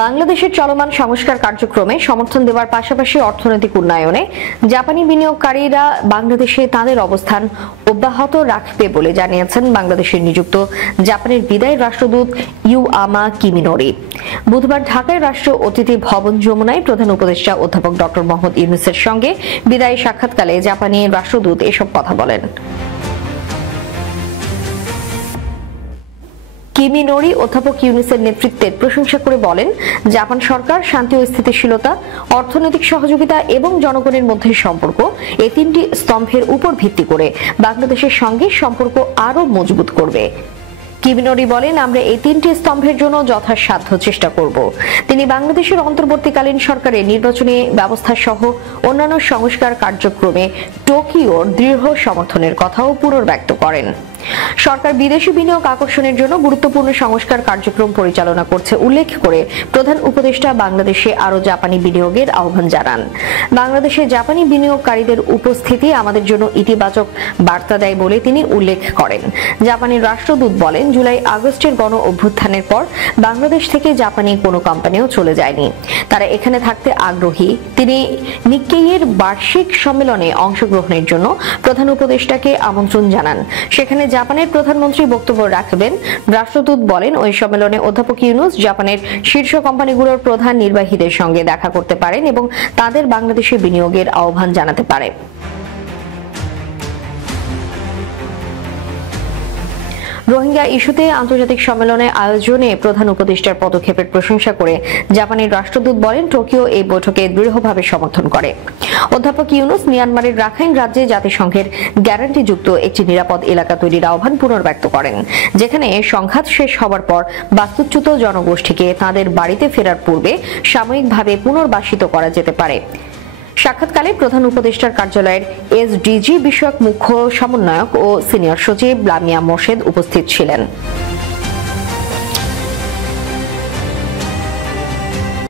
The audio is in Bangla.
বাংলাদেশের চলমান সংস্কার কার্যক্রমে সমর্থন দেওয়ার পাশাপাশি অর্থনৈতিক উন্নয়নে জাপানি বিনিয়োগকারীরা বাংলাদেশে তাদের অবস্থান অব্যাহত রাখবে বলে জানিয়েছেন বাংলাদেশে নিযুক্ত জাপানের বিদায়ী রাষ্ট্রদূত ইউয়ামা কিমিনোরি। বুধবার ঢাকায় রাষ্ট্রীয় অতিথি ভবন যমুনায় প্রধান উপদেষ্টা অধ্যাপক ডক্টর মোহাম্মদ ইউনূসের সঙ্গে বিদায়ী সাক্ষাৎকালে জাপানি রাষ্ট্রদূত এসব কথা বলেন। কিমিনোরি অধ্যাপক ইউনূসের নেতৃত্বের প্রশংসা করে বলেন, জাপান সরকার শান্তি ও স্থিতিশীলতা, অর্থনৈতিক সহযোগিতা এবং জনগণের মধ্যে সম্পর্ক এই তিনটি স্তম্ভের উপর ভিত্তি করে বাংলাদেশের সঙ্গে সম্পর্ক আরও মজবুত করবে। কিমিনোরি বলেন, আমরা এই তিনটি স্তম্ভের জন্য যথাসাধ্য চেষ্টা করব। তিনি বাংলাদেশের অন্তর্বর্তীকালীন সরকারের নির্বাচনী ব্যবস্থা সহ অন্যান্য সংস্কার কার্যক্রমে টোকিওর দৃঢ় সমর্থনের কথাও পুনর্ব্যক্ত করেন। সরকার বিদেশি বিনিয়োগ আকর্ষণের জন্য গুরুত্বপূর্ণ সংস্কার কার্যক্রম পরিচালনা করছে উল্লেখ করে প্রধান উপদেষ্টা বাংলাদেশে আরও জাপানি বিনিয়োগের আহ্বান জানান। বাংলাদেশে জাপানি বিনিয়োগকারীদের উপস্থিতি আমাদের জন্য ইতিবাচক বার্তা দেয় বলে তিনি উল্লেখ করেন। জাপানি রাষ্ট্রদূত বলেন, জুলাই আগস্টের গণ অভ্যুত্থানের পর বাংলাদেশ থেকে জাপানি কোনো কোম্পানিও চলে যায়নি, তারা এখানে থাকতে আগ্রহী। তিনি নিক্কেইয়ের বার্ষিক সম্মেলনে অংশগ্রহণের জন্য প্রধান উপদেষ্টাকে আমন্ত্রণ জানান। সেখানে জাপানের প্রধানমন্ত্রী বক্তব্য রাখবেন। রাষ্ট্রদূত বলেন, ওই সম্মেলনে অধ্যাপক ইউনূস জাপানের শীর্ষ কোম্পানিগুলোর প্রধান নির্বাহীদের সঙ্গে দেখা করতে পারেন এবং তাদের বাংলাদেশে বিনিয়োগের আহ্বান জানাতে পারে। রোহিঙ্গা ইস্যুতে আন্তর্জাতিক সম্মেলনে আয়োজনে প্রধান উপদেষ্টার পদক্ষেপের প্রশংসা করে জাপানের রাষ্ট্রদূত বলেন, টোকিও এই বৈঠকে দৃঢ়ভাবে সমর্থন করে। অধ্যাপক ইউনূস মিয়ানমারের রাখাইন রাজ্যে জাতিসংঘের গ্যারান্টিযুক্ত একটি নিরাপদ এলাকা তৈরির আহ্বান পুনর্ব্যক্ত করেন, যেখানে সংঘাত শেষ হবার পর বাস্তুচ্যুত জনগোষ্ঠীকে তাদের বাড়িতে ফেরার পূর্বে সাময়িকভাবে পুনর্বাসিত করা যেতে পারে। সাক্ষাৎকালে প্রধান উপদেষ্টার কার্যালয়ের এসডিজি বিষয়ক মুখ্য সমন্বয়ক ও সিনিয়র সচিব লামিয়া মোর্শেদ উপস্থিত ছিলেন।